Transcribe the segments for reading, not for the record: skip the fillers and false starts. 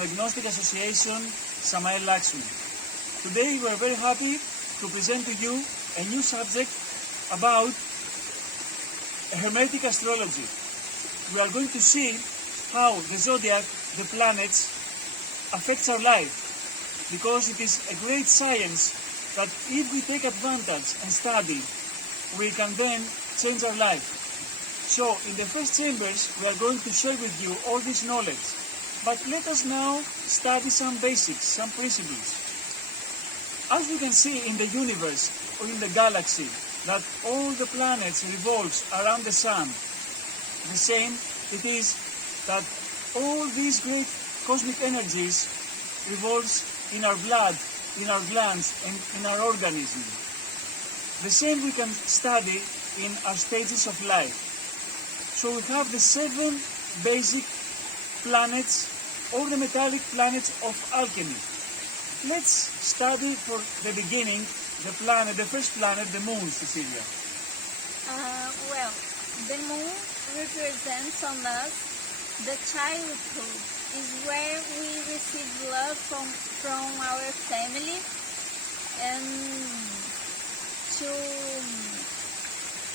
Agnostic Association, Samael Lakshmi. Today we are very happy to present to you a new subject about Hermetic Astrology. We are going to see how the zodiac, the planets, affects our life, because it is a great science that if we take advantage and study, we can then change our life. So in the first chambers we are going to share with you all this knowledge, but let us now study some basics, some principles. As we can see in the universe or in the galaxy, that all the planets revolves around the sun, the same it is that all these great cosmic energies revolves in our blood, in our glands, and in our organism. The same we can study in our stages of life. So we have the 7 basic planets, or the metallic planets of alchemy. Let's study for the beginning the planet, the first planet, the moon, Cecilia. Well, the moon represents on us the childhood, is where we receive love from our family, and to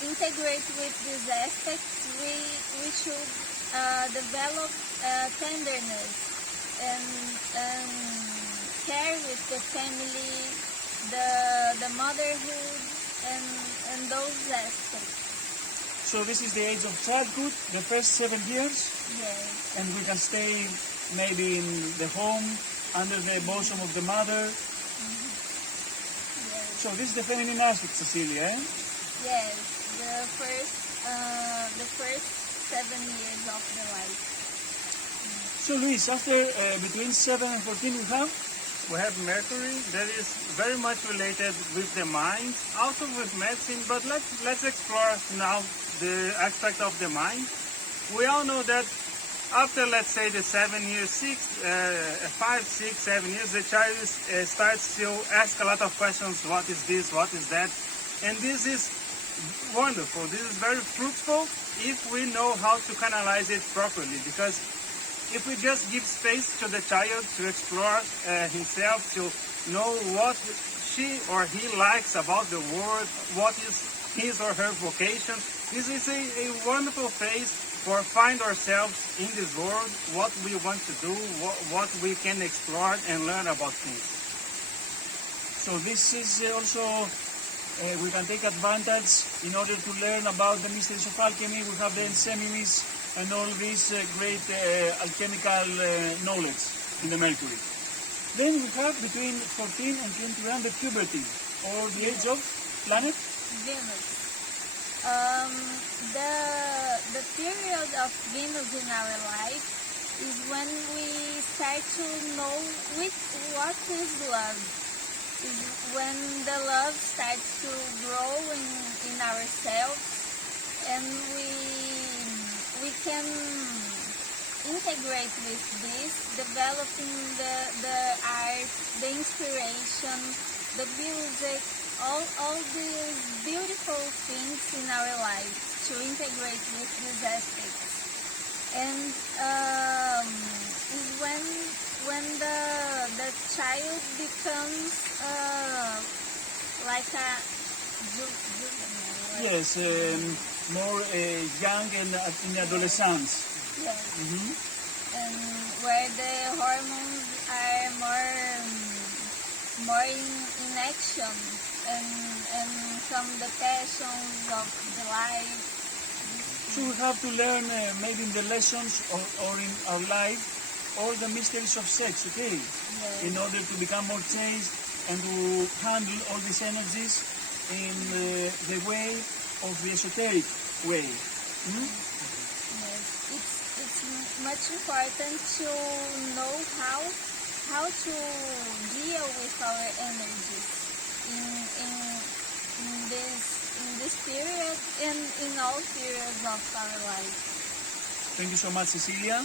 integrate with these aspects we should develop tenderness and care with the family, the motherhood, and those aspects. So this is the age of childhood, the first 7 years? Yes. And we can stay maybe in the home, under the bosom of the mother. Mm-hmm. Yes. So this is the feminine aspect, Cecilia, eh? Yes, the first 7 years of the life. So Luis, after between 7 and 14 we have Mercury, that is very much related with the mind, also with medicine, but let's explore now the aspect of the mind. We all know that after, let's say, the 7 years, 5, 6, 7 years, the child starts to ask a lot of questions. What is this? What is that? And this is wonderful. This is very fruitful if we know how to canalize it properly, because if we just give space to the child to explore himself, to know what she or he likes about the world, what is his or her vocation, this is a wonderful phase for find ourselves in this world, what we want to do, what we can explore and learn about things. So this is also, we can take advantage in order to learn about the mysteries of alchemy. We have the ensemis and all this great alchemical knowledge in the Mercury. Then we have between 14 and 21 the puberty, or the age of planet Venus. The period of Venus in our life is when we start to know what is love. Is when the love starts to grow in ourselves, and we can integrate with this, developing the art, the inspiration, the music, all these beautiful things in our life to integrate with these aspects. And is when the child becomes like a juvenile. Yes, more young and in adolescence. Yes. Mm-hmm. And where the hormones are more in action, and come the passions of the life. So we have to learn maybe in the lessons or in our life all the mysteries of sex, okay? Yes. In order to become more chaste and to handle all these energies in the way of the esoteric way. Hmm? Yes. It's much important to know how to deal with our energies in this period and in all periods of our life. Thank you so much, Cecilia.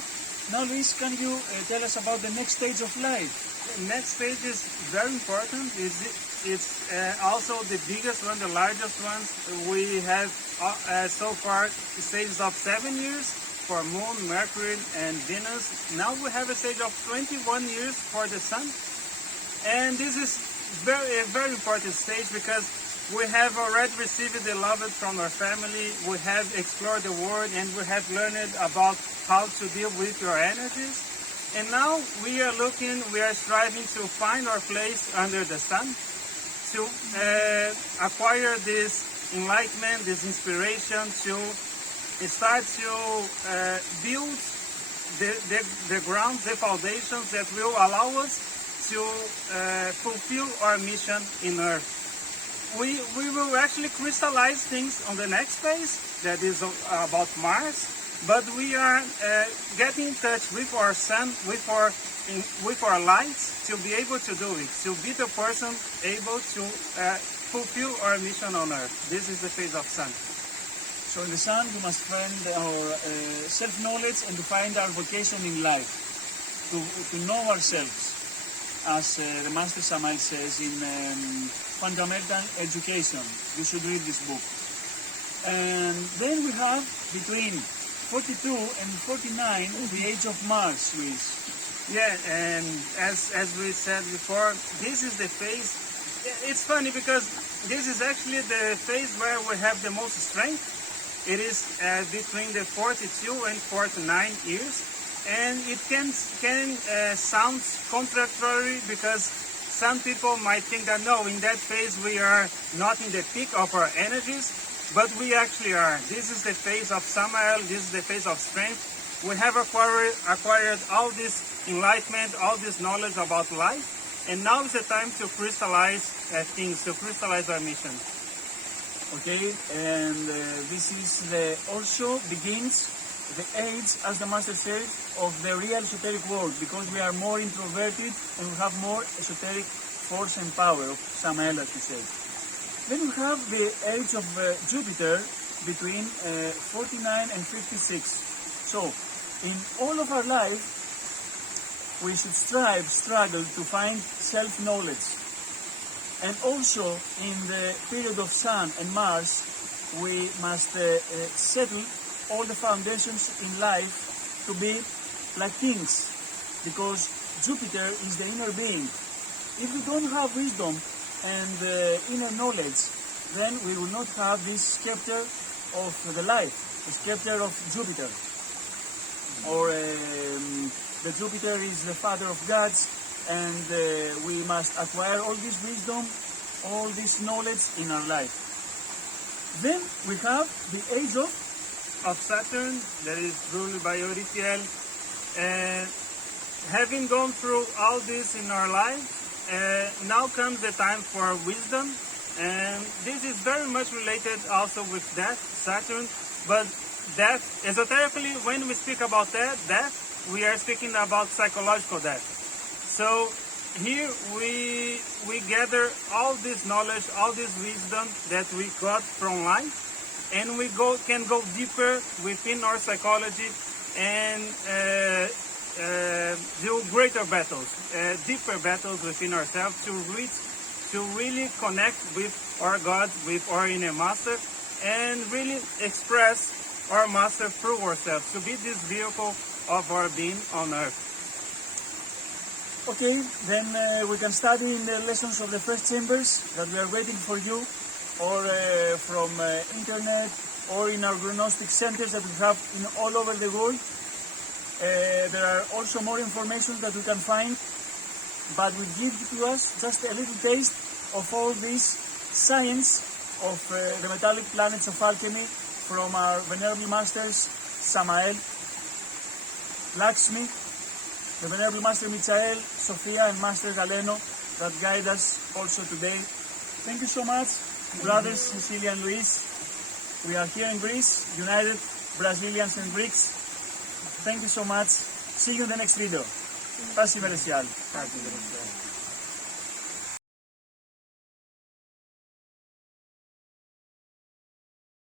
Now, Luis, can you tell us about the next stage of life? The next stage is very important. It's also the biggest one, the largest ones. We have so far stages of 7 years, for Moon, Mercury, and Venus. Now we have a stage of 21 years for the Sun. And this is a very important stage because we have already received the love from our family, we have explored the world, and we have learned about how to deal with your energies. And now we are striving to find our place under the sun, to acquire this enlightenment, this inspiration, to start to build the grounds, the foundations that will allow us to fulfill our mission in Earth. We will actually crystallize things on the next phase, that is about Mars, but we are getting in touch with our sun, with our lights, to be able to do it, to be the person able to fulfill our mission on Earth. This is the phase of Sun. So in the Sun, we must find our self-knowledge and to find our vocation in life, to know ourselves, as the Master Samael says in Fundamental Education. You should read this book. And then we have between 42 and 49 the age of Mars, Luis. Yeah, and as we said before, this is the phase. It's funny because this is actually the phase where we have the most strength. It is between the 42 and 49 years, and it can sound contradictory because some people might think that no, in that phase we are not in the peak of our energies, but we actually are. This is the phase of Samael, this is the phase of strength. We have acquired all this enlightenment, all this knowledge about life, and now is the time to crystallize things, to crystallize our mission. Okay, and this is also begins the age, as the Master says, of the real esoteric world, because we are more introverted and we have more esoteric force and power of Samael, as he said. Then we have the age of Jupiter between 49 and 56. So, in all of our life, we should struggle to find self-knowledge. And also, in the period of Sun and Mars, we must settle all the foundations in life to be like kings, because Jupiter is the inner being. If we don't have wisdom and inner knowledge, then we will not have this scepter of the life, the scepter of Jupiter. Or the Jupiter is the father of gods, and we must acquire all this wisdom, all this knowledge in our life. Then we have the age of Saturn, that is ruled by Euripiel. Having gone through all this in our life, now comes the time for wisdom, and this is very much related also with death, Saturn. But death, esoterically, when we speak about death, we are speaking about psychological death. So here we gather all this knowledge, all this wisdom that we got from life, and we can go deeper within our psychology and do greater battles, deeper battles within ourselves to really connect with our God, with our inner master, and really express our master through ourselves, to be this vehicle of our being on earth. Okay, then we can study in the lessons of the first chambers that we are waiting for you, or from internet, or in our Gnostic centers that we have in all over the world. There are also more information that we can find, but we give to us just a little taste of all this science of the metallic planets of alchemy from our Venerable Masters Samael, Lakshmi, the Venerable Master Michael, Sophia, and Master Galeno that guide us also today. Thank you so much, brothers Cecilia and Luis. We are here in Greece, united Brazilians and Greeks. Thank you so much. See you in the next video. Paz y Celestial.